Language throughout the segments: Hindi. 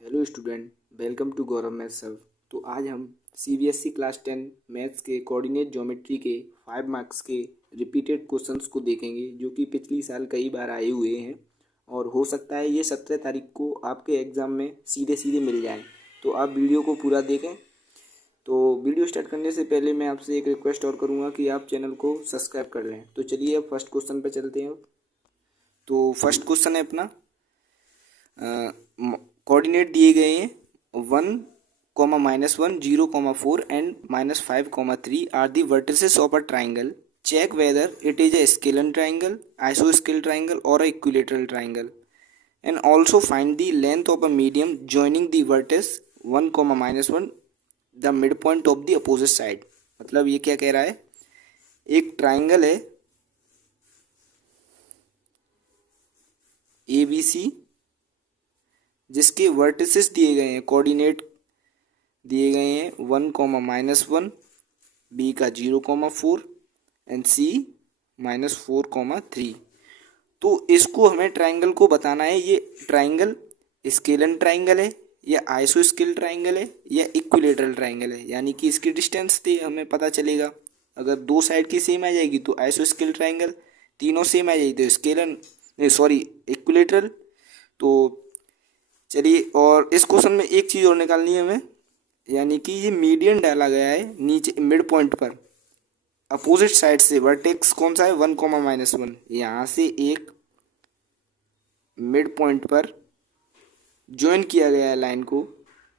Hello student, welcome to Gaurav maths sir. तो आज हम सीबीएसई क्लास 10 मैथ्स के कोऑर्डिनेट ज्योमेट्री के 5 मार्क्स के रिपीटेड क्वेश्चंस को देखेंगे, जो कि पिछली साल कई बार आए हुए हैं और हो सकता है ये 17 तारीख को आपके एग्ज़ाम में सीधे सीधे मिल जाएं। तो आप वीडियो को पूरा देखें। तो वीडियो स्टार्ट करने से पहले मैं आपसे एक रिक्वेस्ट और करूँगा कि आप चैनल को सब्सक्राइब कर लें। तो चलिए अब फर्स्ट क्वेश्चन पर चलते हैं। तो फर्स्ट क्वेश्चन है अपना, कोऑर्डिनेट दिए गए हैं 1, -1, 0, 4 and -5, 3 are the vertices of a triangle. Check whether it is a scalene triangle, आइसोस्केल ट्राइंगल और equilateral triangle, and also find the length of a median joining the vertex 1, -1 the mid point of the opposite side. मतलब ये क्या कह रहा है, एक ट्राइंगल है ABC जिसके वर्टिसेस दिए गए हैं, कोऑर्डिनेट दिए गए हैं 1, B का 0, 4 एंड C -4, 3। तो इसको हमें ट्राइंगल को बताना है, ये ट्राइंगल स्केलर ट्राइंगल है या आइसोस्केल ट्राइंगल है या इक्विलेटरल ट्राइंगल है। यानी कि इसकी डिस्टेंस से हमें पता चलेगा। अगर दो साइड की सेम आ जाएगी तो आइसोस्केल ट्राइंगल, तीनों सेम आ जाएगी तो स्केलर नहीं सॉरी इक्विलेटरल। तो चलिए, और इस क्वेश्चन में एक चीज़ और निकालनी है हमें, यानी कि ये मीडियन डाला गया है नीचे मिड पॉइंट पर, अपोजिट साइड से वर्टेक्स कौन सा है 1, -1। यहाँ से एक मिड पॉइंट पर ज्वाइन किया गया है लाइन को,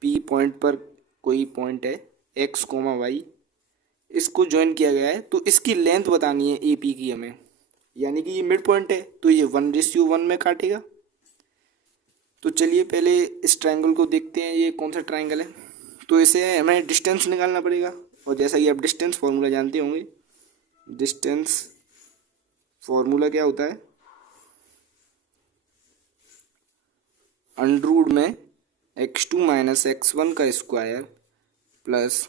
P पॉइंट पर कोई पॉइंट है X, Y, इसको ज्वाइन किया गया है। तो इसकी लेंथ बतानी है AP की हमें, यानी कि ये मिड पॉइंट है तो ये 1:1 में काटेगा। तो चलिए पहले इस ट्रायंगल को देखते हैं, ये कौन सा ट्रायंगल है। तो इसे हमें डिस्टेंस निकालना पड़ेगा, और जैसा कि आप डिस्टेंस फॉर्मूला जानते होंगे, डिस्टेंस फॉर्मूला क्या होता है, अंडर रूट में x2 - x1 का स्क्वायर प्लस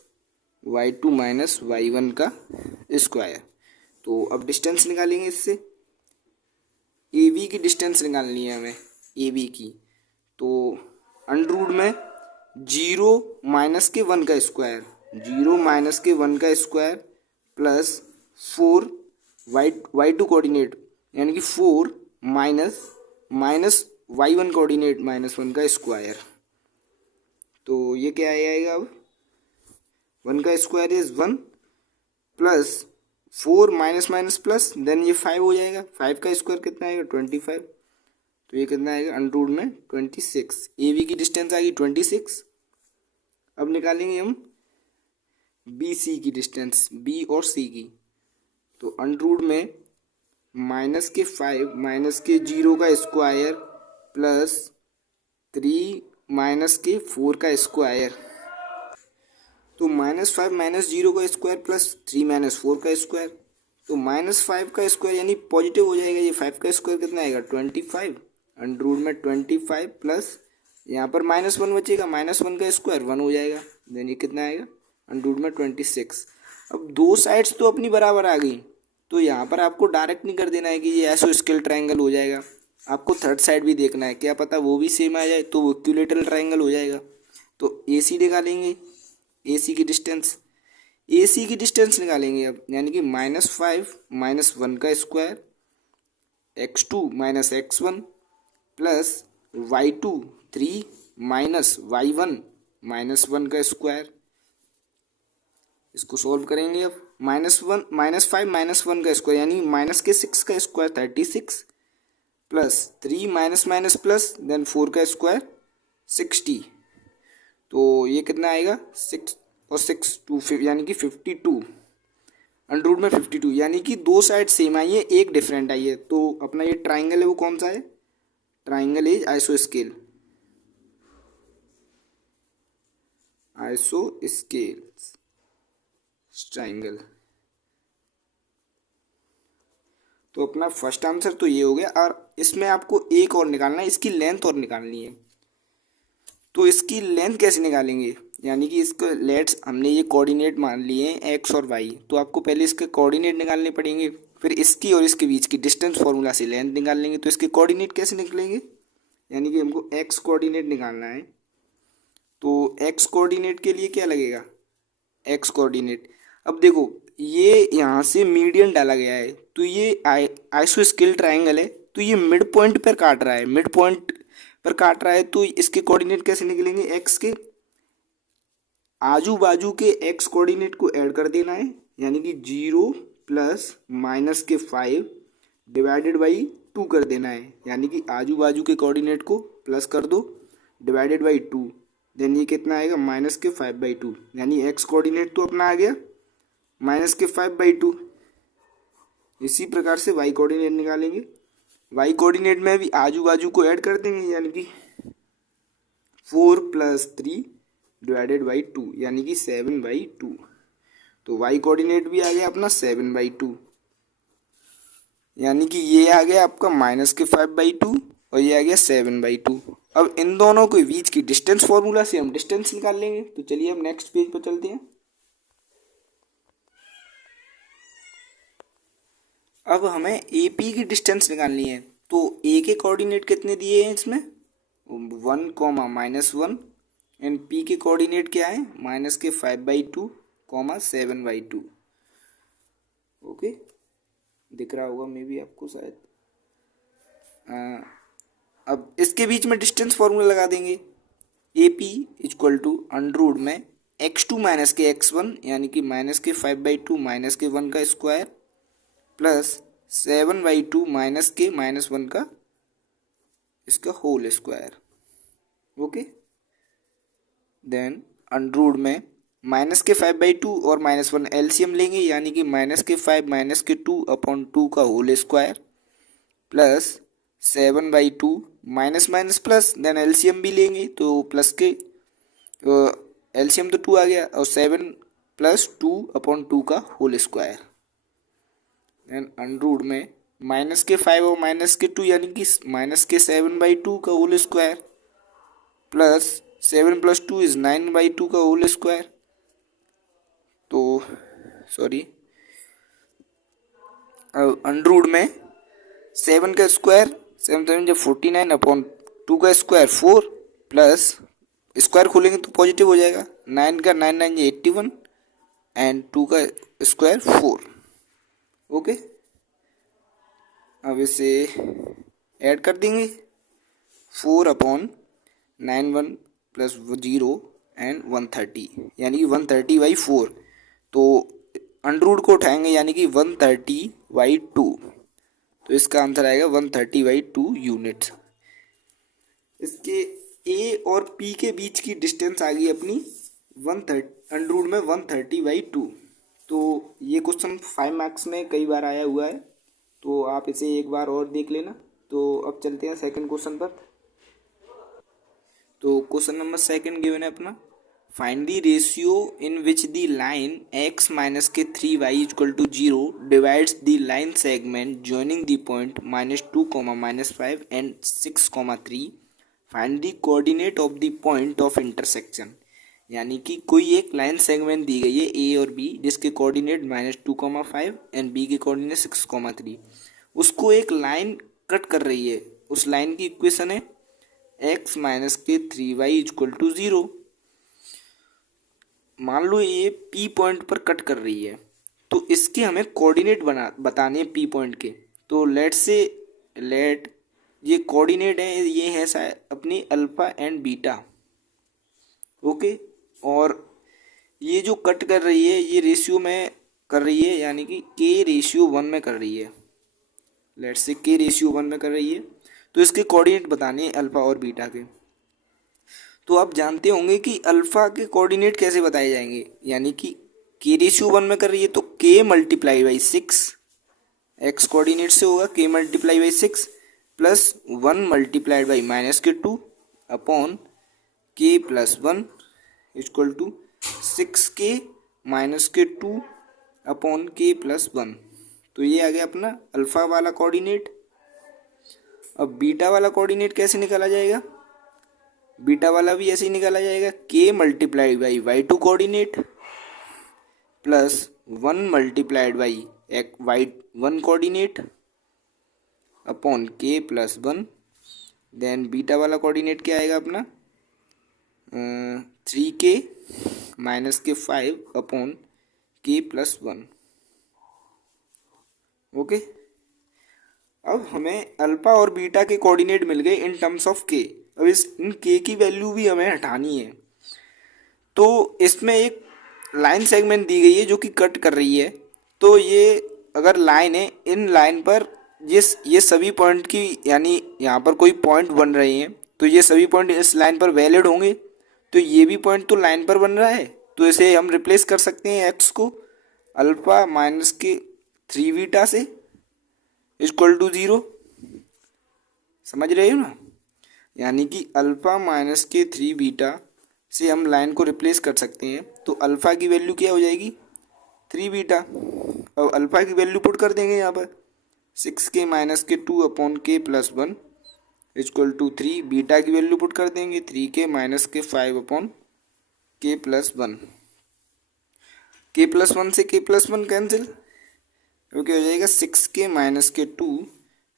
y2 - y1 का स्क्वायर। तो अब डिस्टेंस निकालेंगे इससे, AB की डिस्टेंस निकालनी है हमें, AB की। तो अंडर रूट में 0 - 1 का स्क्वायर, 0 - 1 का स्क्वायर प्लस 4 y2 कोऑर्डिनेट, यानी कि 4 माइनस y1 कोऑर्डिनेट -1 का स्क्वायर। तो ये क्या आएगा, अब 1 का square is 1 plus 4 minus plus then ये 5 हो जाएगा। 5 का स्क्वायर कितना आएगा 25। तो ये कितना आएगा अंडर रूट में 26। AB की डिस्टेंस आ गई 26। अब निकालेंगे हम BC की डिस्टेंस, B और C की। तो अंडर रूट में -5 -0 का स्क्वायर प्लस 3 -4 का स्क्वायर। तो -5 -0 का स्क्वायर प्लस 3 -4 का स्क्वायर। तो -5 का स्क्वायर यानी पॉजिटिव हो जाएगा, ये 5 का स्क्वायर कितना आएगा 25। अंडर रूट में 25 प्लस यहाँ पर -1 बचेगा, -1 का स्क्वायर 1 हो जाएगा, देन ये कितना आएगा अंडर रूट में 26। अब दो साइड्स तो अपनी बराबर आ गई, तो यहाँ पर आपको डायरेक्ट नहीं कर देना है कि ये आइसोस्केल ट्राइंगल हो जाएगा, आपको थर्ड साइड भी देखना है, क्या पता वो भी सेम आ जाए तो वो इक्विलेटरल ट्राइंगल हो जाएगा। तो AC निकालेंगे, AC की डिस्टेंस निकालेंगे अब, यानी कि -5 -1 का square, x2 - x1 plus y2 3 minus y1 -1 का स्क्वायर। इसको सॉल्व करेंगे अब, -5 -1 का स्क्वायर यानी -6 का square 36 plus 3 minus plus then 4 का स्क्वायर 60। तो ये कितना आएगा 6 और 6 2 यानी कि 52। अंडर रूट में 52 यानी कि दो साइड सेम आई है, एक डिफरेंट आई है। तो अपना ये ट्राइंगल है वो कौन सा है, ट्राइंगल इज आइसोस्केल ट्राइंगल। तो अपना फर्स्ट आंसर तो ये हो गया, और इसमें आपको एक और निकालना है, इसकी लेंथ और निकालनी है। तो इसकी लेंथ कैसे निकालेंगे, यानी कि इसको लेट्स हमने ये कोऑर्डिनेट मान लिए हैं x और y, तो आपको पहले इसके कोऑर्डिनेट निकालने पड़ेंगे, फिर इसकी और इसके बीच की डिस्टेंस फार्मूला से लेंथ निकाल लेंगे। तो इसके कोऑर्डिनेट कैसे निकलेंगे, यानी कि हमको x कोऑर्डिनेट निकालना है, तो एक्स कोऑर्डिनेट के लिए क्या लगेगा, एक्स कोऑर्डिनेट। अब देखो ये यहाँ से मीडियन डाला गया है, तो ये आइसोस्केल ट्राइंगल है, तो ये मिड पॉइंट पर काट रहा है, मिड पॉइंट पर काट रहा है, तो इसके कोऑर्डिनेट कैसे निकलेंगे, एक्स के आजू बाजू के एक्स कोऑर्डिनेट को ऐड कर देना है, यानी कि 0 प्लस माइनस के 5 डिवाइडेड बाई 2 कर देना है, यानी कि आजू बाजू के कोऑर्डिनेट को प्लस कर दो डिवाइडेड बाई 2, देन ये कितना आएगा माइनस के 5/2, यानी एक्स कोऑर्डिनेट तो अपना आ गया माइनस के 5/2। इसी प्रकार से वाई कोऑर्डिनेट निकालेंगे, वाई कोऑर्डिनेट में भी आजू बाजू को ऐड कर देंगे, यानी कि 4 + 3 डिवाइडेड बाई 2, यानी कि 7/2। तो वाई कोऑर्डिनेट भी आ गया अपना 7/2, यानी कि ये आ गया आपका माइनस के 5/2 और ये आ गया 7/2। अब इन दोनों के बीच की डिस्टेंस फॉर्मूला से हम डिस्टेंस निकाल लेंगे। तो चलिए अब नेक्स्ट पेज पर चलते हैं। अब हमें ए पी की डिस्टेंस निकालनी है, तो ए के कोऑर्डिनेट कितने दिए हैं इसमें 1, -1 एंड पी के कोऑर्डिनेट क्या है माइनस के 5/2, 7/2। ओके, दिख रहा होगा मे बी आपको शायद। अब इसके बीच में डिस्टेंस फॉर्मूला लगा देंगे, A P equal to under में x2 माइनस के x1, यानी कि माइनस के 5/2 माइनस के 1 का स्क्वायर प्लस 7/2 माइनस के -1 का इसका whole square. Okay, then under में माइनस के 5/2 और -1 एलसीएम लेंगे, यानी कि माइनस के 5 माइनस के 2/2 का whole square plus 7/2 minus minus plus, then LCM भी लेंगे तो प्लस के एलसीएम तो 2 आ गया और 7 + 2/2 का होल स्क्वायर, देन अंडर में माइनस के 5 और माइनस के 2, यानी कि माइनस के 7/2 का होल स्क्वायर प्लस 7 + 2 = 9/2 का होल स्क्वायर। तो सॉरी, अंडर में 7 का स्क्वायर 7 7 जब 49/2 का स्क्वायर 4 प्लस स्क्वायर खोलेंगे तो पॉजिटिव हो जाएगा, 9 का 9 9 ये 81 एंड 2 का स्क्वायर 4। ओके, अब इसे ऐड कर देंगे 4/91 + 0 एंड 130, यानी कि 130/4। तो अंडर को उठाएंगे, यानी कि 130/2, तो इसका आंसर आएगा 130/2 यूनिट्स। इसके ए और पी के बीच की डिस्टेंस आ गई अपनी 130 अंडर में 130/2। तो ये क्वेश्चन 5 मार्क्स में कई बार आया हुआ है, तो आप इसे एक बार और देख लेना। तो अब चलते हैं सेकंड क्वेश्चन पर। तो क्वेश्चन नंबर सेकंड गिवन है अपना, find the ratio in which the line x minus के 3y = 0 divides the line segment joining the point -2, -5 and 6, 3। Find the coordinate of the point of intersection, यानी कि कोई एक लाइन सेगमेंट दी गई है ए और बी, जिसके कोऑर्डिनेट -2, 5 एंड बी के कोऑर्डिनेट 6, 3। उसको एक लाइन कट कर रही है, उस लाइन की इक्वेशन है x माइनस के 3y = 0। मान लो ये P पॉइंट पर कट कर रही है, तो इसके हमें कोऑर्डिनेट बताने हैं P पॉइंट के। तो लेट ये कोऑर्डिनेट है, ये है शायद अपनी अल्फा एंड बीटा। ओके, और ये जो कट कर रही है ये रेशियो में कर रही है, यानी कि k/1 में कर रही है। लेट से k/1 में कर रही है, तो इसके कोऑर्डिनेट बताने हैं अल्फा और बीटा के। तो आप जानते होंगे कि अल्फा के कोऑर्डिनेट कैसे बताए जाएंगे, यानी कि k/1 में कर रही है तो k × 6, x कोऑर्डिनेट से होगा k × 6 plus 1 × -2 upon k + 1 = 6k - 2 upon k + 1। तो ये आ गया अपना अल्फा वाला कोऑर्डिनेट। अब बीटा वाला कोऑर्डिनेट कैसे निकाला जाएगा, बीटा वाला भी ऐसे ही निकाला जाएगा k × y2 coordinate plus 1 × y1 coordinate upon k + 1। Then beta वाला कोऑर्डिनेट क्या आएगा अपना 3k माइनस के 5 अपॉन k प्लस 1। ओके, अब हमें अल्फा और बीटा के कोऑर्डिनेट मिल गए इन टर्म्स ऑफ k। अब इन k की वैल्यू भी हमें हटानी है। तो इसमें एक लाइन सेगमेंट दी गई है जो कि कट कर रही है। तो ये अगर लाइन है, इन लाइन पर ये सभी पॉइंट की, यानी यहाँ पर कोई पॉइंट बन रहे हैं, तो ये सभी पॉइंट इस लाइन पर वैलिड होंगे। तो ये भी पॉइंट तो लाइन पर बन रहा है, तो इसे हम रिप्लेस कर सकते हैं एक्स को अल्फा माइनस के 3 बीटा से इक्वल टू 0। समझ रहे हो ना? यानी कि अल्फा माइनस के 3 बीटा से हम लाइन को रिप्लेस कर सकते हैं। तो अल्फा की वैल्यू क्या हो जाएगी? 3 बीटा। अब अल्फा की वैल्यू पुट कर देंगे यहाँ पर 6k माइनस के 2 upon k plus 1 equal to 3। Beta की वैल्यू पुट कर देंगे 3k माइनस के 5 upon k plus 1। k plus 1 से k प्लस 1 कैंसिल, तो क्या हो जाएगा 6k माइनस के 2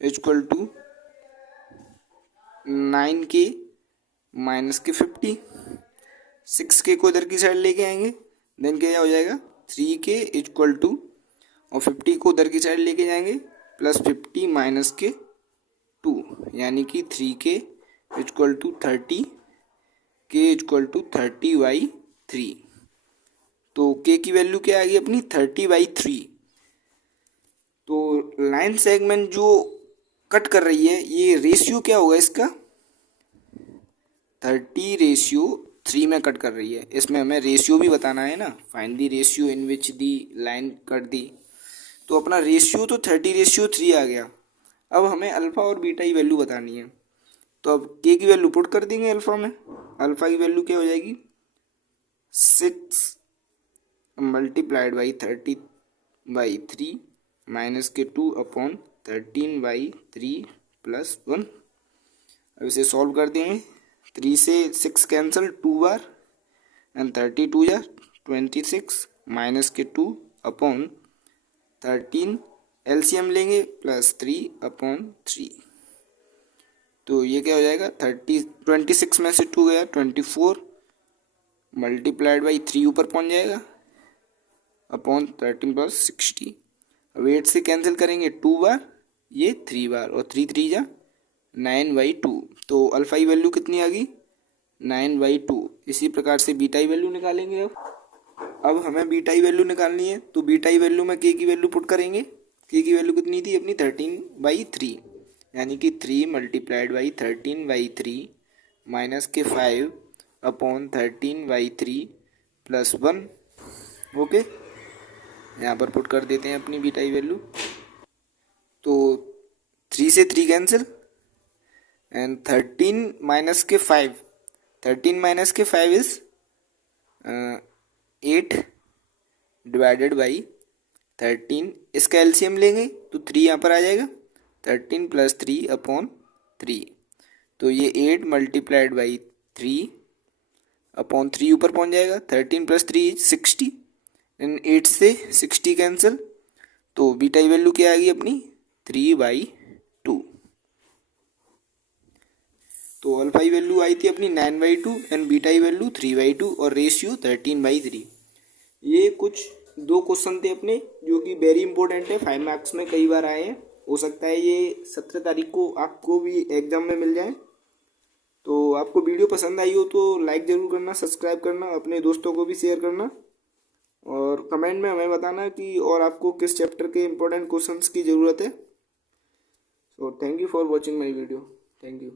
इक्वल टू 9k माइनस के 50। 6k को इधर की साइड लेके आएंगे, देन क्या हो जाएगा 3k इक्वल टू, और 50 को उधर की साइड लेके जाएंगे प्लस 50 माइनस के 2, यानी कि 3k equal to 30, k equal to 30/3। तो k की वैल्यू क्या आ गई अपनी 30/3। तो लाइन सेगमेंट जो कट कर रही है, ये रेशियो क्या होगा इसका? 30/3 में कट कर रही है। इसमें हमें रेशियो भी बताना है ना, find the ratio in which the line cut the. तो अपना रेशियो तो 30/3 आ गया। अब हमें अल्फ़ा और बीटा की वैल्यू बतानी है। तो अब k की वैल्यू पुट कर देंगे अल्फ़ा में। अल्फ़ा की वैल्यू क्या हो जाएगी 6 मल्टीप्लाइड बाई 30/3 माइनस के 2 अपॉन 13/3 प्लस 1। अब इसे सॉल्व कर देंगे। 3 से 6 कैंसिल 2 बार, एंड 32 या 26 माइनस के 2 अपॉन 13 एलसीएम लेंगे प्लस 3 अपॉन 3। तो ये क्या हो जाएगा 26 में से 2 गया 24 मल्टीप्लाइड बाई 3 ऊपर पहुंच जाएगा अपॉन 13 प्लस 60। अब 8 से कैंसिल करेंगे 2 बार, ये 3 बार, और 3 3 जा 9/2। तो अल्फा की वैल्यू कितनी आ गई 9/2। इसी प्रकार से बीटा की वैल्यू निकालेंगे। अब हमें बीटा की वैल्यू निकालनी है, तो बीटा की वैल्यू में k की वैल्यू पुट करेंगे। k की वैल्यू कितनी थी अपनी 13/3, यानी कि 3 मल्टीप्लाइड बाई 13/3 माइनस के 5 अपॉन 13/3 प्लस 1। ओके, यहाँ पर पुट कर देते हैं अपनी बीटा की वैल्यू। तो 3 से 3 कैंसिल, एंड 13 माइनस के 5, 13 माइनस के 5 इज 8 डिवाइडेड बाई 13। इसका एलसीएम लेंगे तो 3 यहाँ पर आ जाएगा 13 प्लस 3 अपॉन 3। तो ये 8 मल्टीप्लाइड बाई 3 अपॉन 3 ऊपर पहुँच जाएगा। 13 प्लस 3 60, एंड 8 से 60 कैंसिल। तो बीटा की वैल्यू क्या आ गई अपनी 3/2। तो अल्फा की वैल्यू आई थी अपनी 9/2 एंड बीटा की वैल्यू 3/2 और रेशियो 13/3। ये कुछ 2 क्वेश्चन थे अपने जो कि वेरी इंपॉर्टेंट है, 5 मार्क्स में कई बार आए हैं। हो सकता है ये 17 तारीख को आपको भी एग्जाम में मिल जाए। तो आपको वीडियो पसंद आई हो तो लाइक ज़रूर करना, सब्सक्राइब करना, अपने दोस्तों को भी शेयर करना, और कमेंट में हमें बताना कि और आपको किस चैप्टर के इंपॉर्टेंट क्वेश्चंस की ज़रूरत है। So thank you for watching my video. Thank you.